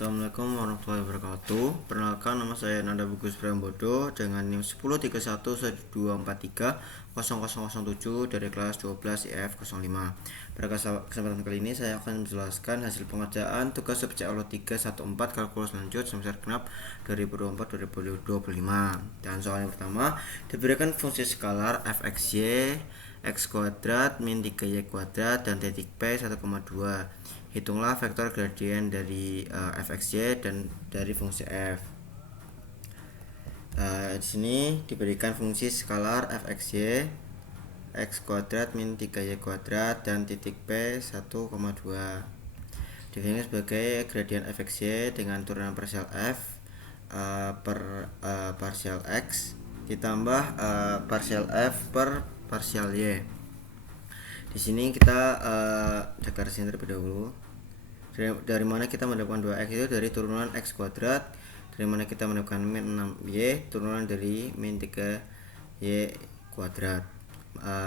Assalamualaikum warahmatullahi wabarakatuh. Perkenalkan, nama saya Nanda Bagus Priambodo dengan NIM 103112130007 dari kelas 12 IF 05. Pada kesempatan kali ini saya akan menjelaskan hasil pengerjaan tugas subjek Allah 314 kalkulus lanjut semester genap 2024-2025. Dan soal yang pertama, diberikan fungsi skalar fxy x kuadrat min 3y kuadrat dan titik p 1,2. Hitunglah vektor gradien dari fxy dan dari fungsi f. Di sini diberikan fungsi skalar fxy x kuadrat min 3y kuadrat dan titik p 1,2. Definisinya sebagai gradien fxy dengan turunan parsial f per parsial x ditambah parsial f per parsial y. Di sini kita deklarasikan terlebih dahulu. Dari mana kita mendapatkan 2x itu dari turunan x kuadrat, dari mana kita mendapatkan min 6y turunan dari min 3y kuadrat.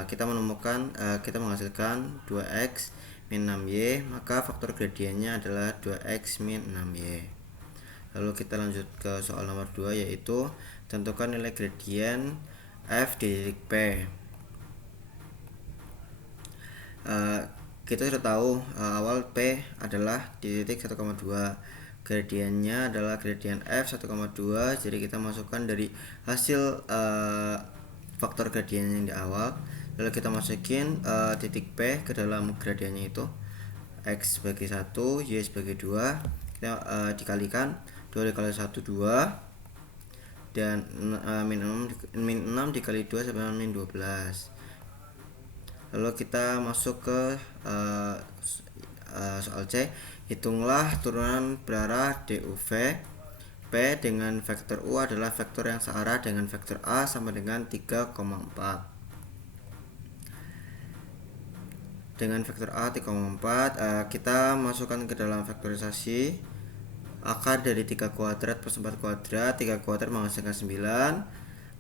Kita menemukan kita menghasilkan 2x min 6y, maka faktor gradiennya adalah 2x min 6y. Lalu kita lanjut ke soal nomor 2, yaitu tentukan nilai gradien f di titik p. Kita sudah tahu awal P adalah di titik 1,2, gradiennya adalah gradien F 1,2, jadi kita masukkan dari hasil faktor gradien yang di awal, lalu kita masukin titik P ke dalam gradiennya itu, X sebagai 1, Y sebagai 2, kita dikalikan 2 dikali 1 2, dan min 6 dikali 2 sama min 12. Lalu kita masuk ke soal C. Hitunglah turunan berarah DUV P dengan vektor U adalah vektor yang searah dengan vektor A sama dengan 3,4. Dengan vektor A 3,4, kita masukkan ke dalam vektorisasi. Akar dari 3 kuadrat plus 4 kuadrat, 3 kuadrat menghasilkan 9,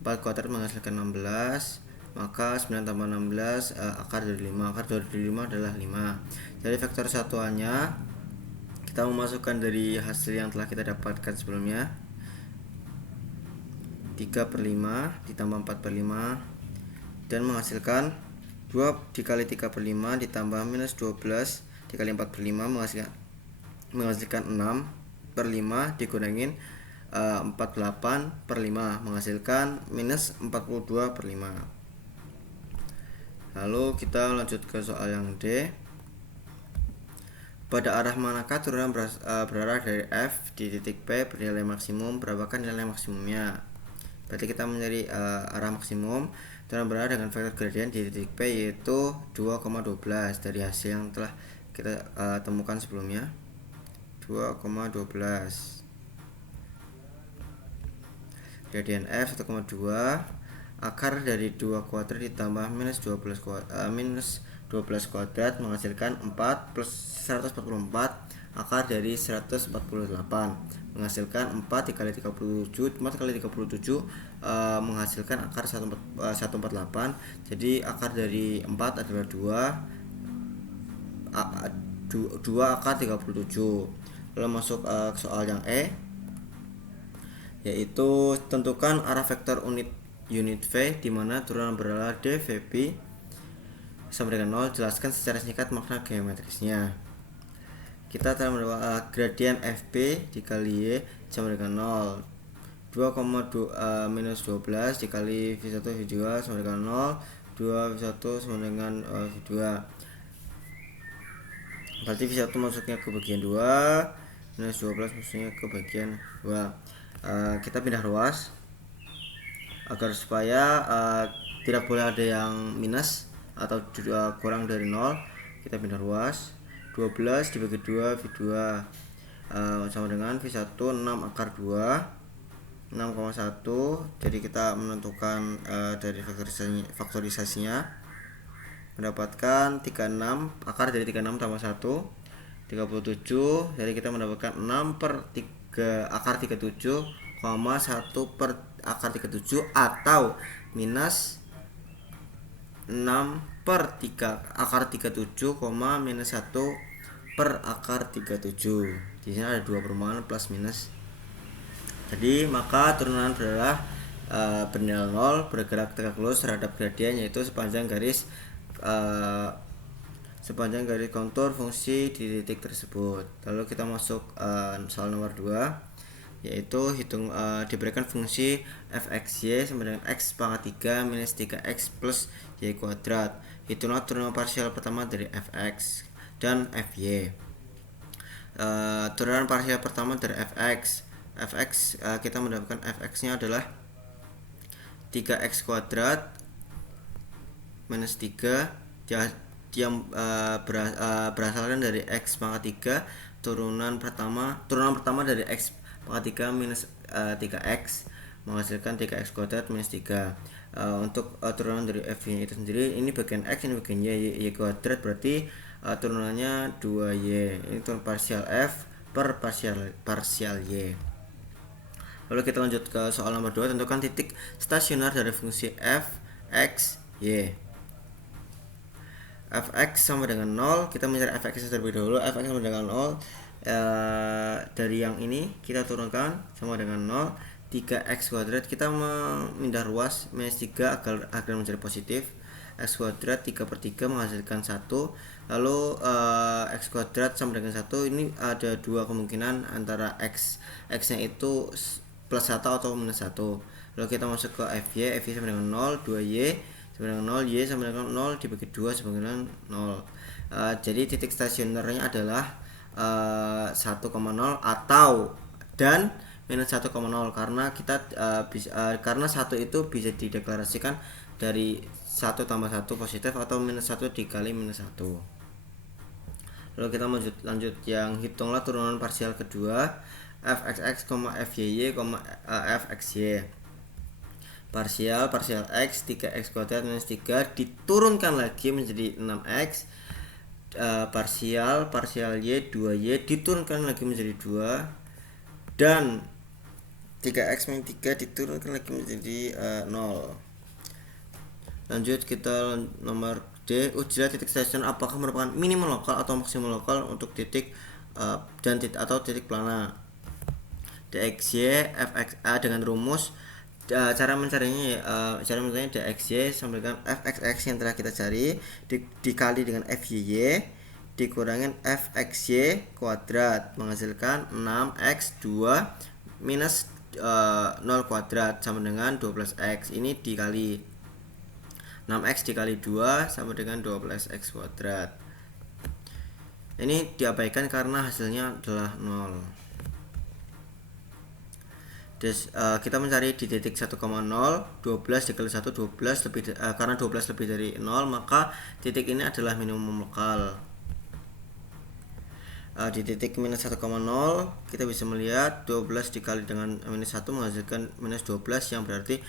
4 kuadrat menghasilkan 16, maka 9 tambah 16 akar dari 5. Akar dari 5 adalah 5. Jadi vektor satuannya kita memasukkan dari hasil yang telah kita dapatkan sebelumnya, 3/5 ditambah 4/5, dan menghasilkan 2 dikali 3/5 ditambah minus 12 dikali 4/5 menghasilkan 6/5 dikurangin 48/5 menghasilkan minus 42/5. Lalu kita lanjut ke soal yang D. Pada arah manakah turunan berarah dari F di titik P bernilai maksimum? Berapakah nilai maksimumnya? Berarti kita mencari arah maksimum turunan berarah dengan vektor gradien di titik P, yaitu 2,12 dari hasil yang telah kita temukan sebelumnya, 2,12. Gradien F 1,2, akar dari 2 kuadrat ditambah minus 12 kuadrat menghasilkan 4 plus 144, akar dari 148 menghasilkan 4 dikali 37, 4 kali 37 menghasilkan akar 148. Jadi akar dari 4 adalah 2 akar 37. Lalu masuk ke soal yang E, yaitu tentukan arah vektor unit V di mana turunan berarah dVP sama dengan 0. Jelaskan secara singkat makna geometrisnya. Kita telah mendapatkan gradien FP dikali Y sama dengan 0. 2, minus 12 dikali V1 V2 sama dengan 0. 2 V1 sama dengan V2. Berarti V1 masuknya ke bagian 2, minus 12 masuknya ke bagian 2. Kita pindah ruas agar supaya tidak boleh ada yang minus atau kurang dari 0. Kita pindah ruas. 12 dibagi 2 V2 sama dengan V1 6 akar 2, 6,1. Jadi kita menentukan dari faktorisasinya mendapatkan 36, akar dari 36 tambah 1 37. Jadi kita mendapatkan 6/3 akar 37, 1 per akar 37 atau minus 6/3 akar 37, minus 1 per akar 37. Di sini ada dua perubahan plus minus. Jadi maka turunan adalah bernilai 0 bergerak tegak lurus terhadap gradien, yaitu sepanjang garis kontur fungsi di titik tersebut. Lalu kita masuk soal nomor 2, yaitu diberikan fungsi fxy sama dengan x pangkat 3 minus 3x plus y kuadrat. Hitunglah turunan parsial pertama dari fx dan fy. Turunan parsial pertama dari fx, kita mendapatkan fx nya adalah 3x kuadrat minus 3 yang berasalkan dari x pangkat 3, turunan pertama dari x pangkat 3 minus 3x menghasilkan 3x kuadrat minus 3. Untuk turunan dari f nya itu sendiri, ini bagian x, ini bagian y kuadrat, berarti turunannya 2y. Ini turunan parsial f per parsial y. Lalu kita lanjut ke soal nomor 2, tentukan titik stasioner dari fungsi f, x, y. Fx sama dengan 0, kita mencari fx terlebih dahulu. Fx sama dengan 0, dari yang ini kita turunkan sama dengan 0. 3x kuadrat kita memindah ruas minus 3 agar menjadi positif. X kuadrat 3/3 menghasilkan 1. Lalu x kuadrat sama dengan 1, ini ada dua kemungkinan antara x nya itu plus 1 atau minus 1. Lalu kita masuk ke fy sama dengan 0, 2y sama dengan 0, y sama dengan 0 dibagi 2 sama dengan 0. Jadi titik stasionernya adalah 1,0 atau dan minus 1,0, karena kita karena 1 itu bisa dideklarasikan dari 1 tambah 1 positif atau minus 1 dikali minus 1. Lalu kita lanjut yang hitunglah turunan parsial kedua fxx, fyy, fxy. Parsial x 3x kuadrat minus 3 diturunkan lagi menjadi 6x. Parsial y 2y diturunkan lagi menjadi 2, dan 3x minus 3 diturunkan lagi menjadi 0. Lanjut kita nomor D, ujilah titik stasioner apakah merupakan minimum lokal atau maksimum lokal untuk titik atau titik plana. dxy fxa dengan rumus, cara mencarinya dxy sama dengan fxx yang telah kita cari dikali dengan fyy dikurangin fxy kuadrat menghasilkan 6x2 minus 0 kuadrat sama dengan 12x. Ini dikali 6x dikali 2 sama dengan 12x kuadrat. Ini diabaikan karena hasilnya adalah 0. Kita mencari di titik 1,0, 12 dikali 1 12 lebih karena 12 lebih dari 0, maka titik ini adalah minimum lokal. Di titik minus 1,0 kita bisa melihat 12 dikali dengan minus 1 menghasilkan minus 12 yang berarti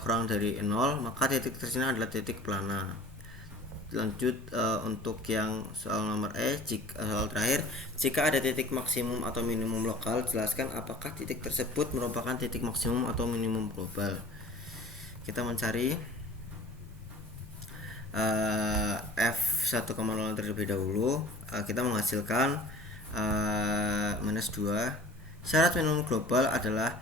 kurang dari 0, maka titik tersini adalah titik plana. Lanjut untuk yang soal nomor E, soal terakhir, jika ada titik maksimum atau minimum lokal, jelaskan apakah titik tersebut merupakan titik maksimum atau minimum global. Kita mencari f1,0 terlebih dahulu. Kita menghasilkan minus 2. Syarat minimum global adalah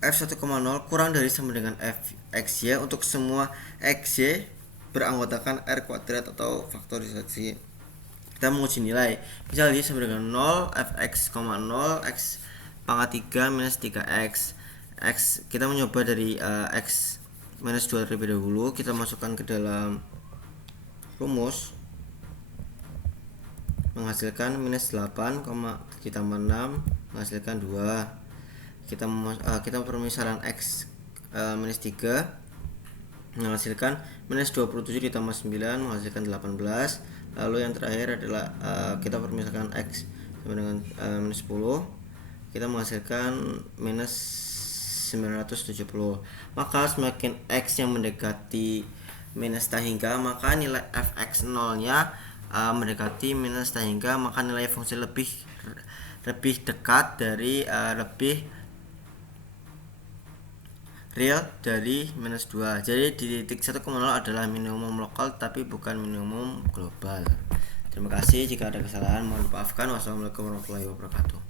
f1,0 kurang dari sama dengan fxy untuk semua xy beranggotakan r kuadrat atau faktorisasi. Kita menguji nilai, misalnya sama dengan 0, fx, 0, x pangkat 3 minus 3x. Kita mencoba dari x minus 2 terlebih dahulu. Kita masukkan ke dalam rumus menghasilkan minus 8, ditambah 6 menghasilkan 2. Kita permisalan x minus 3 menghasilkan minus 27 ditambah 9 menghasilkan 18. Lalu yang terakhir adalah kita permisalkan x sama dengan minus 10, kita menghasilkan minus 970. Maka semakin x yang mendekati minus hingga, maka nilai fx 0 nya mendekati minus hingga, maka nilai fungsi lebih dekat dari lebih real dari minus 2. Jadi di titik 1,0 adalah minimum lokal tapi bukan minimum global. Terima kasih, jika ada kesalahan mohon dimaafkan. Wassalamualaikum warahmatullahi wabarakatuh.